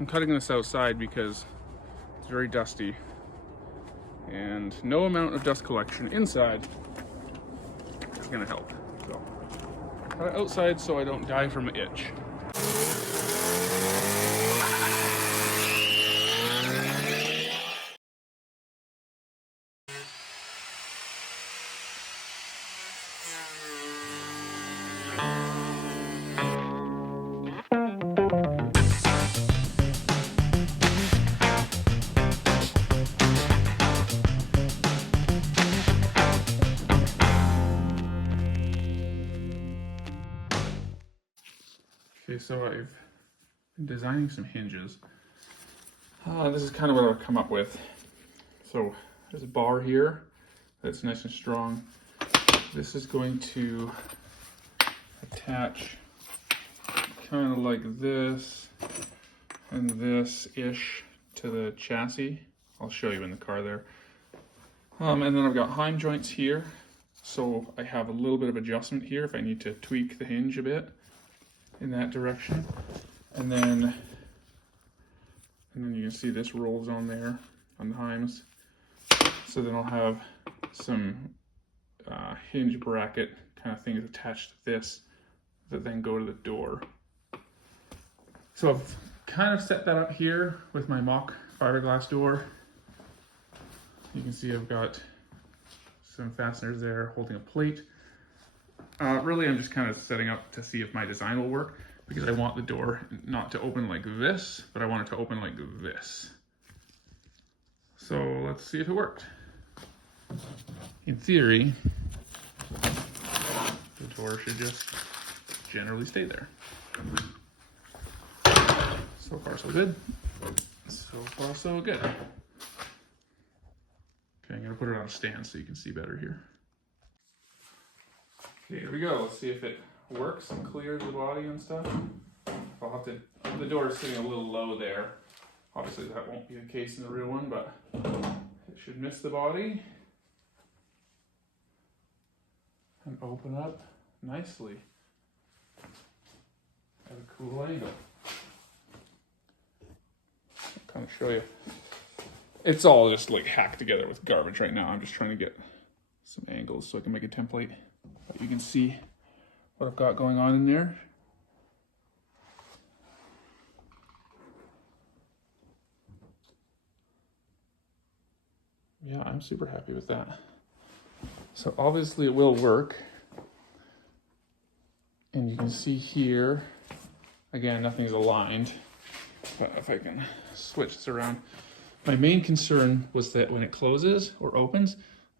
I'm cutting this outside because it's very dusty and no amount of dust collection inside is gonna help. So cut it outside so I don't die from an itch. Okay, so I've been designing some hinges. This is kind of what I've come up with. So there's a bar here that's nice and strong. This is going to attach kind of like this and this-ish to the chassis. I'll show you in the car there. And then I've got hinge joints here. So I have a little bit of adjustment here if I need to tweak the hinge a bit in that direction. And then you can see this rolls on there on the hinge. So then I'll have some hinge bracket kind of things attached to this that then go to the door. So I've kind of set that up here with my mock fiberglass door. You can see I've got some fasteners there holding a plate. Really, I'm just kind of setting up to see if my design will work, because I want the door not to open like this, but I want it to open like this. So let's see if it worked. In theory, the door should just generally stay there. So far, so good. So far, so good. Okay, I'm gonna put it on a stand so you can see better here. Okay, here we go. Let's see if it works and clears the body and stuff. I'll have to, the door is sitting a little low there. Obviously that won't be the case in the real one, but it should miss the body and open up nicely at a cool angle. I'll kind of show you. It's all just like hacked together with garbage right now. I'm just trying to get some angles so I can make a template. But you can see what I've got going on in there. Yeah, I'm super happy with that. So obviously it will work. And you can see here, again, nothing's aligned, but if I can switch this around. My main concern was that when it closes or opens,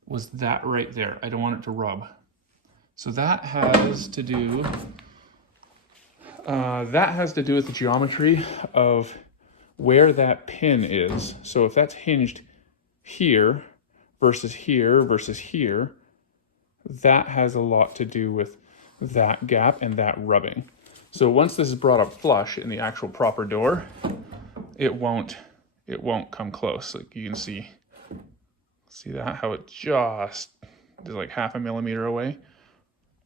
was that right there. I don't want it to rub. So that has to do with the geometry of where that pin is. So if that's hinged here versus here versus here, that has a lot to do with that gap and that rubbing. So once this is brought up flush in the actual proper door, it won't come close. Like you can see that, how it just is like 0.5 millimeter away.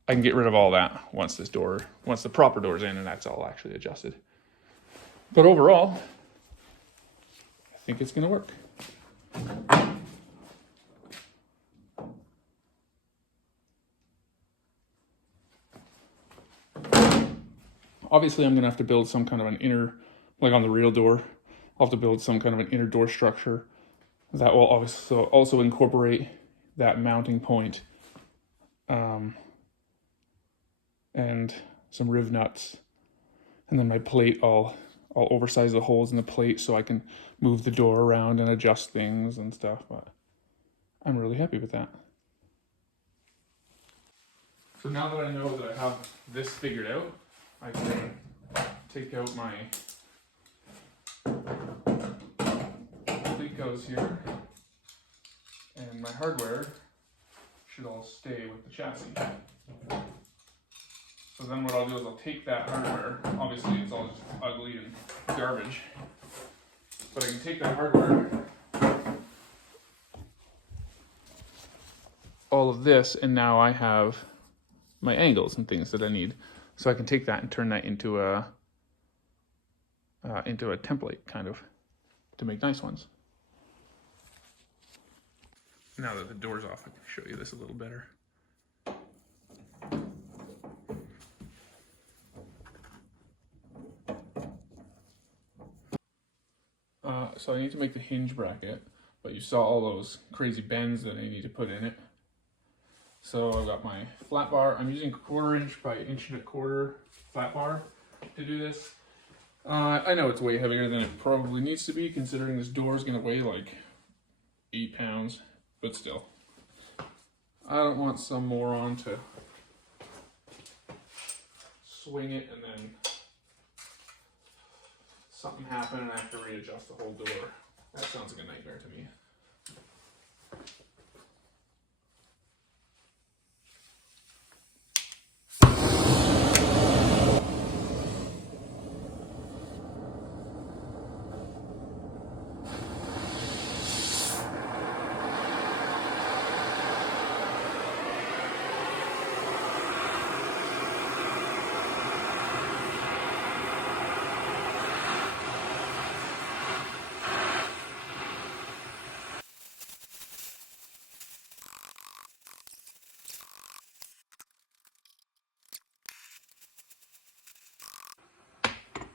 I can get rid of all that once the proper door's in and that's all actually adjusted. But overall, I think it's gonna work. Obviously, I'm gonna have to build some kind of an inner, like on the real door, I'll have to build some kind of an inner door structure that will obviously also incorporate that mounting point, and some riv nuts. And then my plate, I'll oversize the holes in the plate so I can move the door around and adjust things and stuff, but I'm really happy with that. So now that I know that I have this figured out, I can take out my plate goes here, and my hardware should all stay with the chassis. So then what I'll do is I'll take that hardware, obviously it's all just ugly and garbage, but I can take that hardware, all of this, and now I have my angles and things that I need. So I can take that and turn that into a into a template, kind of, to make nice ones. Now that the door's off, I can show you this a little better. So I need to make the hinge bracket, but you saw all those crazy bends that I need to put in it. So I've got my flat bar. I'm using 1/4 inch by 1.25 inch flat bar to do this. I know it's way heavier than it probably needs to be, considering this door is going to weigh like 8 pounds, but still. I don't want some moron to swing it and then something happen and I have to readjust the whole door. That sounds like a nightmare to me.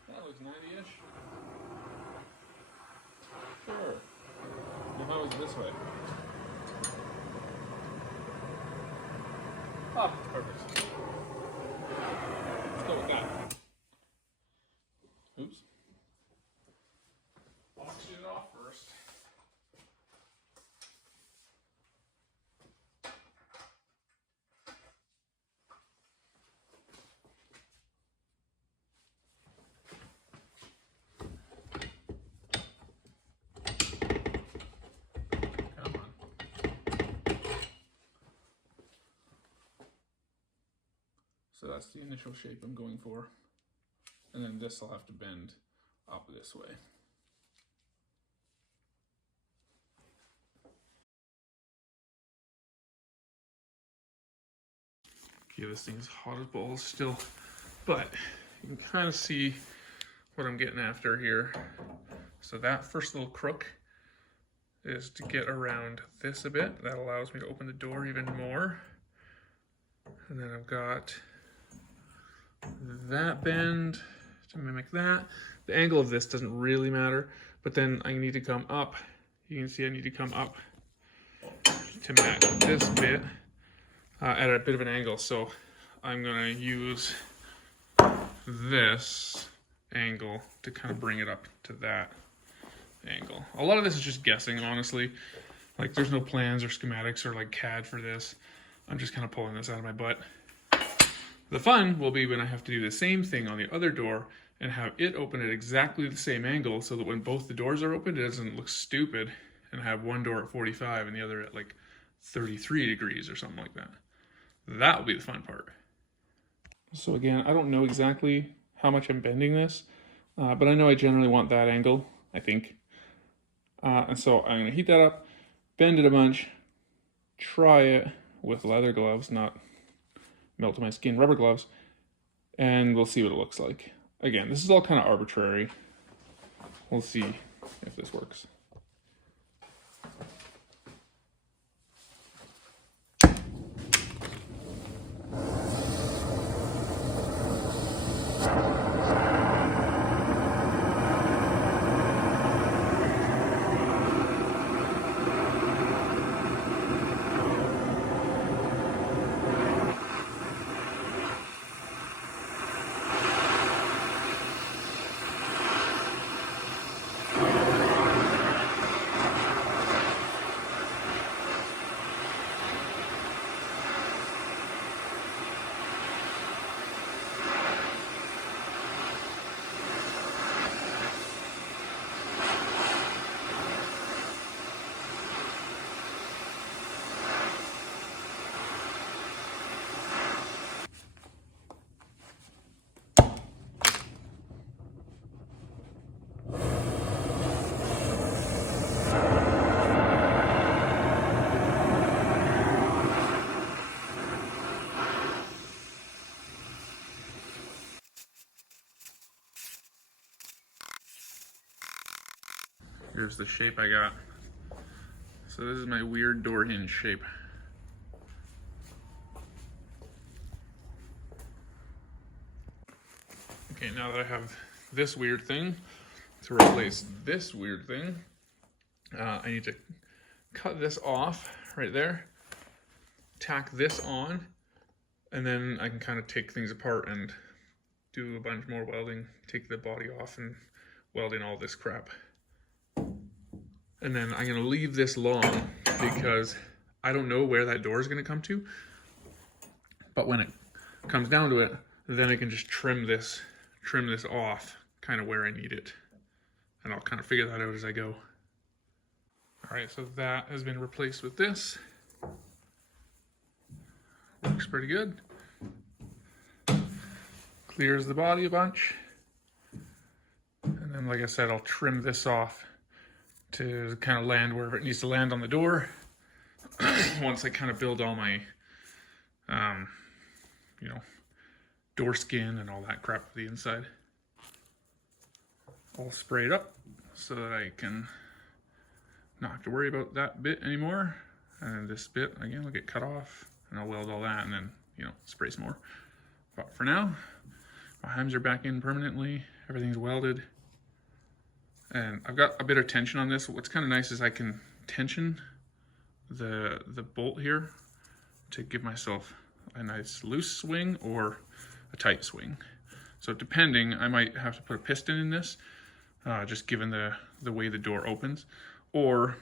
That looks 90-ish. Sure. Now how is this way? Ah, perfect. Let's go with that. Oops. Oxygen it off first. So that's the initial shape I'm going for. And then this I'll have to bend up this way. Okay, this thing is hot as balls still, but you can kind of see what I'm getting after here. So that first little crook is to get around this a bit. That allows me to open the door even more. And then I've got that bend to mimic that. The angle of this doesn't really matter, but then I need to come up. You can see I need to come up to match this bit at a bit of an angle. So I'm gonna use this angle to kind of bring it up to that angle. A lot of this is just guessing, honestly. Like there's no plans or schematics or like CAD for this. I'm just kind of pulling this out of my butt. The fun will be when I have to do the same thing on the other door and have it open at exactly the same angle so that when both the doors are open, it doesn't look stupid and have one door at 45 and the other at like 33 degrees or something like that. That will be the fun part. So again, I don't know exactly how much I'm bending this, but I know I generally want that angle, I think. And so I'm gonna heat that up, bend it a bunch, try it with leather gloves, not melt to my skin rubber gloves, and we'll see what it looks like. Again, this is all kind of arbitrary. We'll see if this works. Here's the shape I got. So this is my weird door hinge shape. Okay, now that I have this weird thing to replace this weird thing, I need to cut this off right there, tack this on, and then I can kind of take things apart and do a bunch more welding, take the body off and weld in all this crap. And then I'm gonna leave this long because I don't know where that door is gonna come to, but when it comes down to it, then I can just trim this off kind of where I need it. And I'll kind of figure that out as I go. All right, so that has been replaced with this. Works pretty good. Clears the body a bunch. And then, like I said, I'll trim this off to kind of land wherever it needs to land on the door. Once I kind of build all my, door skin and all that crap for the inside. All sprayed up so that I can not have to worry about that bit anymore. And this bit, again, will get cut off and I'll weld all that and then, spray some more. But for now, my hems are back in permanently. Everything's welded. And I've got a bit of tension on this. What's kind of nice is I can tension the bolt here to give myself a nice loose swing or a tight swing. So depending, I might have to put a piston in this, just given the way the door opens, or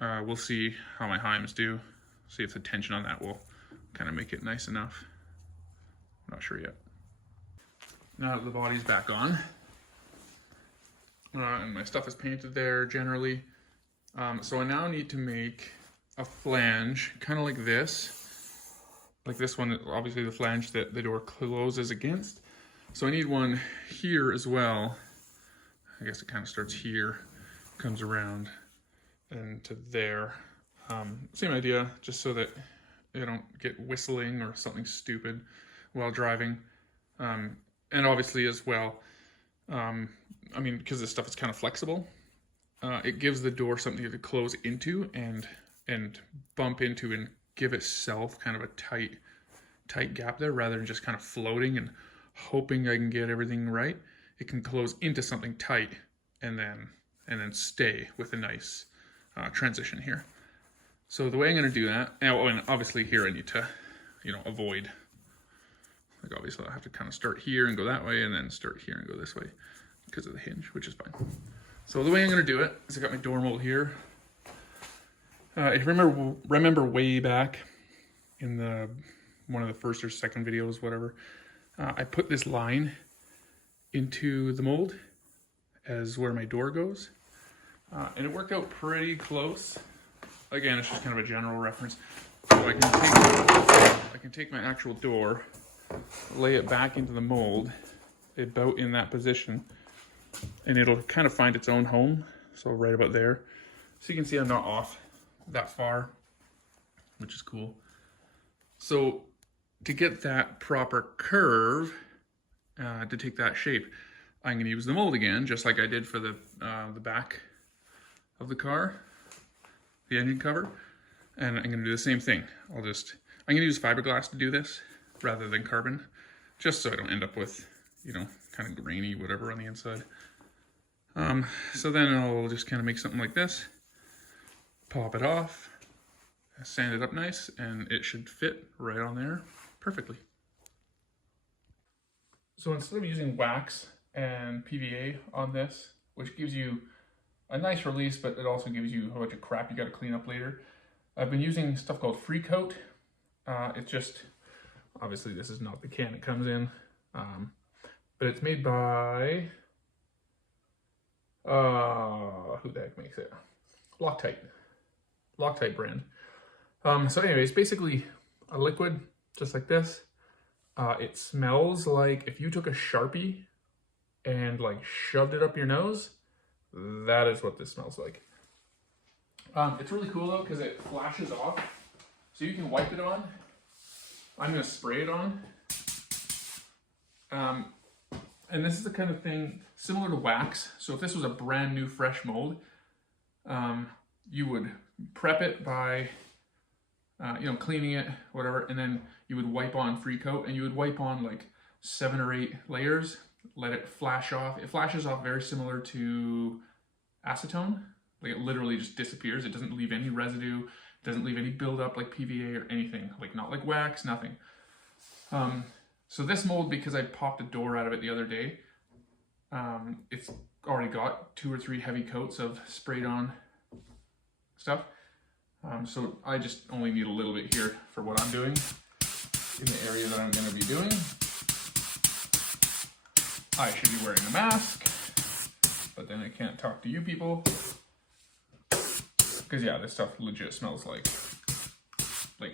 we'll see how my hems do, see if the tension on that will kind of make it nice enough. I'm not sure yet. Now that the body's back on, and my stuff is painted there generally, so I now need to make a flange, kind of like this. Like this one, obviously the flange that the door closes against. So I need one here as well. I guess it kind of starts here, comes around and to there. Same idea, just so that you don't get whistling or something stupid while driving. And obviously as well, because this stuff is kind of flexible, it gives the door something to close into and bump into and give itself kind of a tight gap there, rather than just kind of floating and hoping I can get everything right. It can close into something tight and then stay with a nice transition here. So the way I'm going to do that, and obviously here I need to, avoid. Like obviously I have to kind of start here and go that way, and then start here and go this way because of the hinge, which is fine. So the way I'm going to do it is I got my door mold here. If you remember way back in one of the first or second videos, whatever, I put this line into the mold as where my door goes, and it worked out pretty close. Again, it's just kind of a general reference. So I can take my actual door, lay it back into the mold, about in that position, and it'll kind of find its own home. So right about there. So you can see I'm not off that far, which is cool. So to get that proper curve, to take that shape, I'm going to use the mold again, just like I did for the back of the car, the engine cover, and I'm going to do the same thing. I'm going to use fiberglass to do this rather than carbon, just so I don't end up with, kind of grainy whatever on the inside. So then I'll just kind of make something like this, pop it off, sand it up nice, and it should fit right on there perfectly. So instead of using wax and PVA on this, which gives you a nice release, but it also gives you a bunch of crap you got to clean up later, I've been using stuff called Free Coat. It's just, obviously this is not the can it comes in, but it's made by, who the heck makes it? Loctite brand. So anyways, basically a liquid just like this. It smells like if you took a Sharpie and like shoved it up your nose. That is what this smells like. It's really cool though because it flashes off, so you can wipe it on. I'm going to spray it on. And this is the kind of thing similar to wax. So if this was a brand new fresh mold, you would prep it by cleaning it, whatever, and then you would wipe on free coat, and you would wipe on like 7 or 8 layers, let it flash off. It flashes off very similar to acetone. Like it literally just disappears. It doesn't leave any residue, it doesn't leave any buildup like PVA or anything, like not like wax, nothing. So this mold, because I popped a door out of it the other day, it's already got 2 or 3 heavy coats of sprayed on stuff. So I just only need a little bit here for what I'm doing in the area that I'm going to be doing. I should be wearing a mask, but then I can't talk to you people. Because yeah, this stuff legit smells like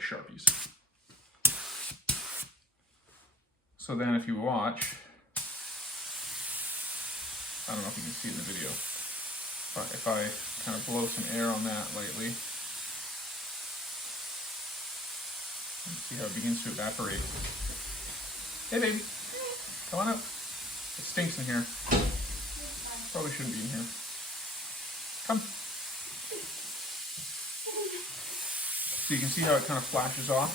Sharpies. So then if you watch, I don't know if you can see in the video, but if I kind of blow some air on that lightly, see how it begins to evaporate. Hey baby, come on up. It stinks in here. Probably shouldn't be in here. Come. So you can see how it kind of flashes off,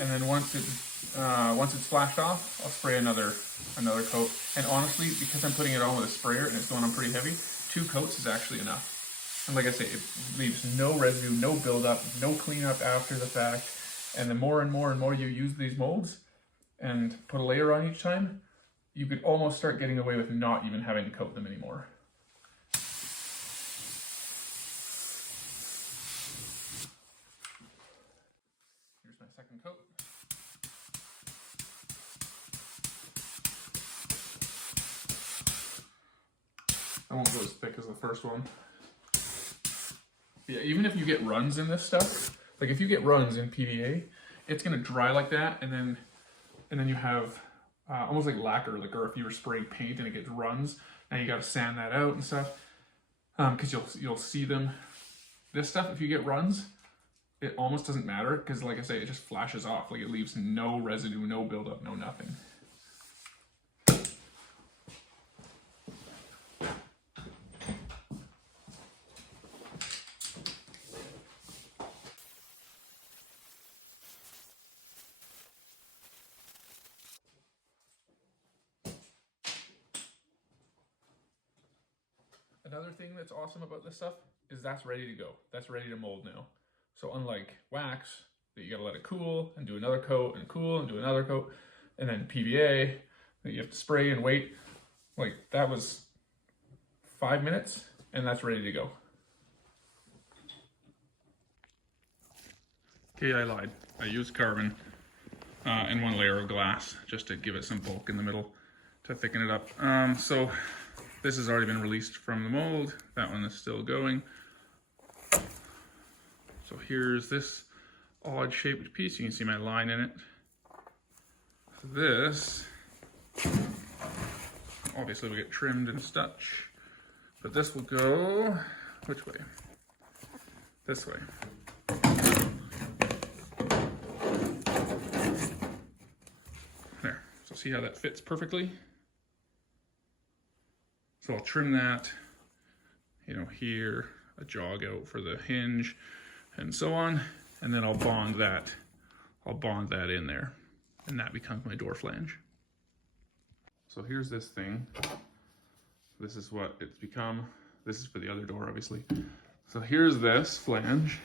and then once it's flashed off, I'll spray another coat. And honestly, because I'm putting it on with a sprayer and it's going on pretty heavy, 2 coats is actually enough. And like I say, it leaves no residue, no buildup, no cleanup after the fact. And the more and more and more you use these molds and put a layer on each time, you could almost start getting away with not even having to coat them anymore. Here's my second coat. I won't go as thick as the first one. Yeah, even if you get runs in this stuff, like if you get runs in PVA, it's gonna dry like that, and then you have almost like lacquer, like, or if you were spraying paint and it gets runs, now you got to sand that out and stuff, because you'll see them. This stuff, if you get runs, it almost doesn't matter, because like I say, it just flashes off. Like it leaves no residue, no buildup, no nothing. Another thing that's awesome about this stuff is that's ready to go. That's ready to mold now. So unlike wax, that you gotta let it cool and do another coat and cool and do another coat, and then PVA that you have to spray and wait, like that was 5 minutes and that's ready to go. Okay, I lied. I used carbon and 1 layer of glass just to give it some bulk in the middle to thicken it up. So this has already been released from the mold. That one is still going. So here's this odd shaped piece. You can see my line in it. So this, obviously will get trimmed and such, but this will go, which way? This way. There, so see how that fits perfectly? So I'll trim that, here, a jog out for the hinge and so on. And then I'll bond that in there, and that becomes my door flange. So here's this thing. This is what it's become. This is for the other door, obviously. So here's this flange.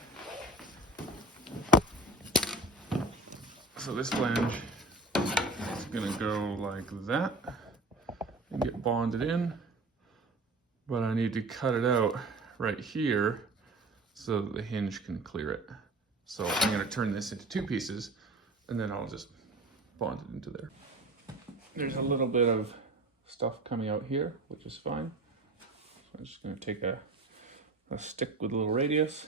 So this flange is gonna go like that and get bonded in. But I need to cut it out right here so that the hinge can clear it. So I'm going to turn this into 2 pieces, and then I'll just bond it into there. There's a little bit of stuff coming out here, which is fine. So I'm just going to take a stick with a little radius.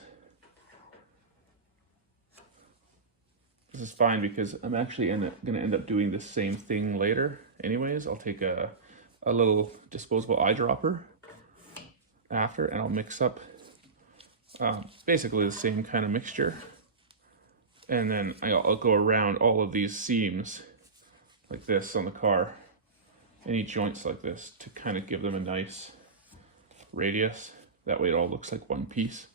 This is fine because I'm actually going to end up doing the same thing later anyways. I'll take a little disposable eyedropper after, and I'll mix up basically the same kind of mixture, and then I'll go around all of these seams like this on the car, any joints like this, to kind of give them a nice radius That way it all looks like one piece.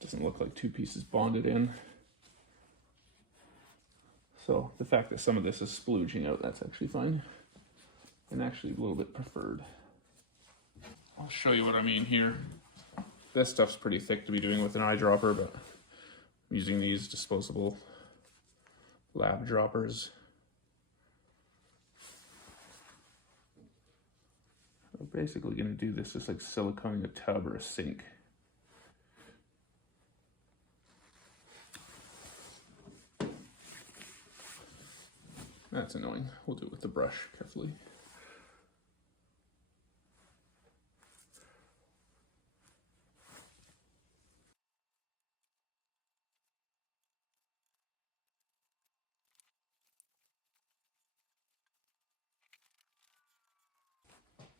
Doesn't look like two pieces bonded in. So the fact that some of this is splooging out, that's actually fine. And actually a little bit preferred. I'll show you what I mean here. This stuff's pretty thick to be doing with an eyedropper, but I'm using these disposable lab droppers. I'm basically going to do this just like siliconing a tub or a sink. That's annoying. We'll do it with the brush carefully.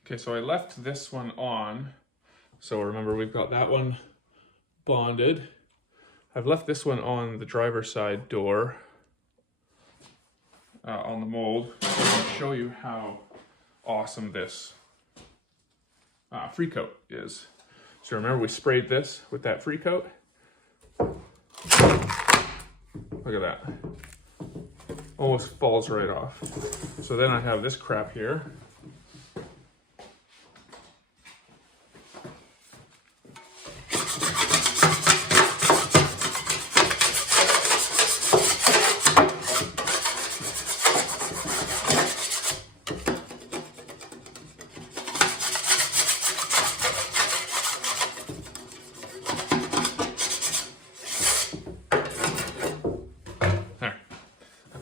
Okay, so I left this one on. So remember, we've got that one bonded. I've left this one on the driver's side door on the mold. I'll show you how awesome this free coat is. So remember, we sprayed this with that free coat. Look at that. Almost falls right off. So then I have this crap here.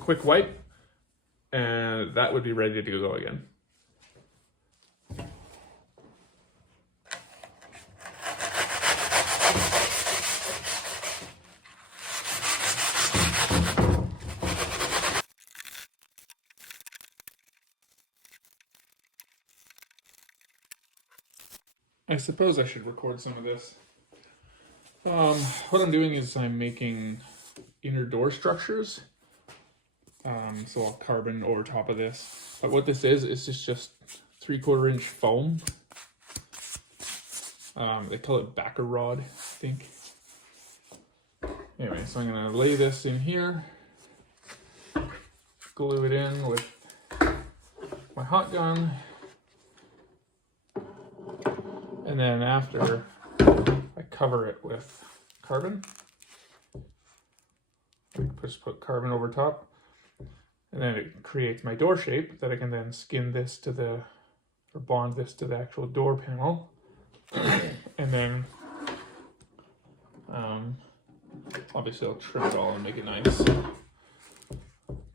Quick wipe, and that would be ready to go again. I suppose I should record some of this. What I'm doing is I'm making inner door structures. So I'll carbon over top of this. But what this is just 3/4 inch foam. They call it backer rod, I think. Anyway, so I'm gonna lay this in here, glue it in with my hot gun, and then after I cover it with carbon. I just put carbon over top. And then it creates my door shape that I can then skin this to or bond this to the actual door panel. And then, obviously I'll trim it all and make it nice.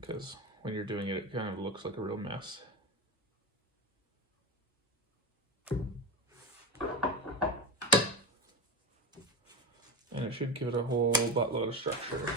Because when you're doing it, it kind of looks like a real mess. And it should give it a whole buttload of structure.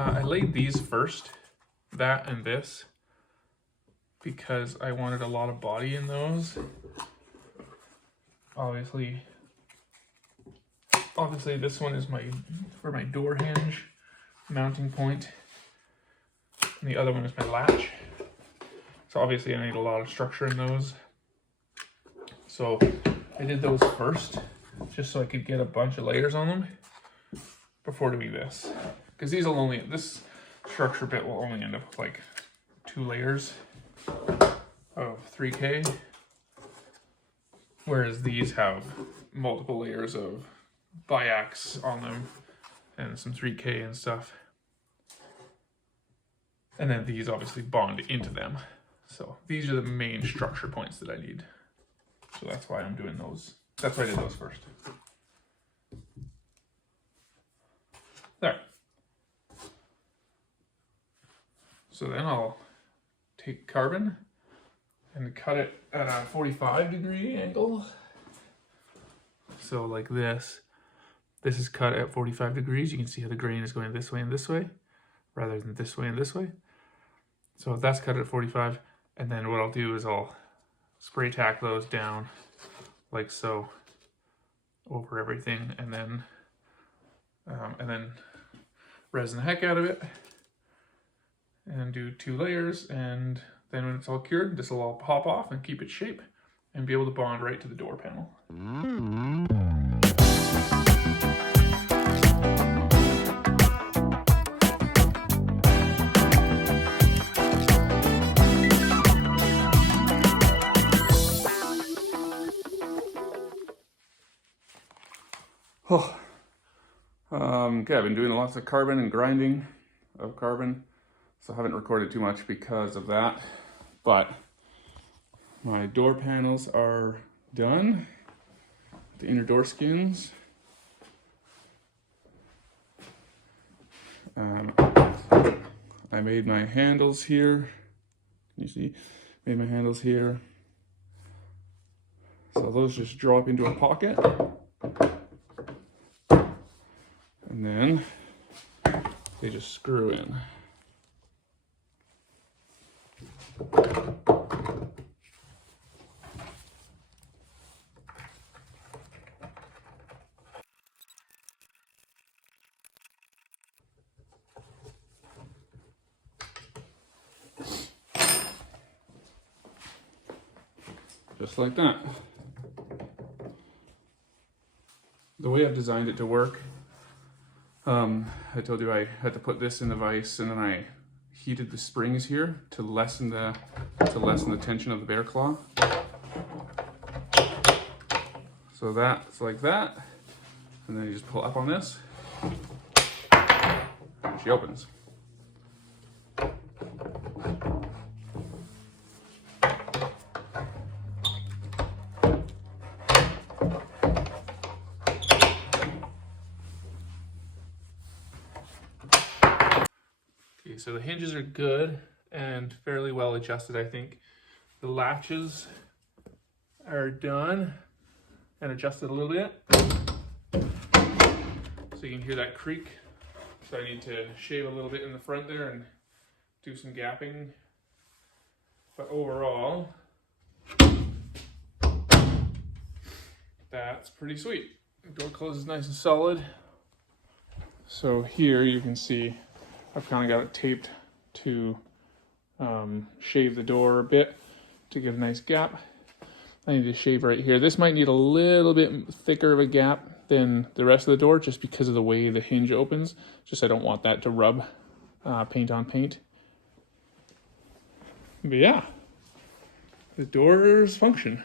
I laid these first, that and this, because I wanted a lot of body in those. Obviously this one is for my door hinge mounting point, and the other one is my latch. So obviously I need a lot of structure in those. So I did those first, just so I could get a bunch of layers on them before doing this. Because this structure bit will only end up with like 2 layers of 3K, whereas these have multiple layers of biax on them and some 3K and stuff. And then these obviously bond into them. So these are the main structure points that I need. So that's why I'm doing those. That's why I did those first. There. So then I'll take carbon, and cut it at a 45-degree angle. So like this. This is cut at 45 degrees. You can see how the grain is going this way and this way, rather than this way and this way. So that's cut at 45. And then what I'll do is I'll spray tack those down like so over everything, and then resin the heck out of it and do 2 layers. And then when it's all cured, this will all pop off and keep its shape and be able to bond right to the door panel. Oh. Okay, I've been doing lots of carbon and grinding of carbon, so I haven't recorded too much because of that, but my door panels are done, the inner door skins. I made my handles here, can you see? Made my handles here. So those just drop into a pocket. And then they just screw in. Just like that. The way I've designed it to work, I told you I had to put this in the vise, and then I heated the springs here to lessen the tension of the bear claw. So that's like that, and then you just pull up on this, and she opens. So the hinges are good and fairly well adjusted, I think. The latches are done and adjusted a little bit. So you can hear that creak. So I need to shave a little bit in the front there and do some gapping. But overall, that's pretty sweet. The door closes nice and solid. So here you can see I've kind of got it taped to shave the door a bit to get a nice gap. I need to shave right here. This might need a little bit thicker of a gap than the rest of the door just because of the way the hinge opens. Just I don't want that to rub paint on paint. But yeah, the doors function.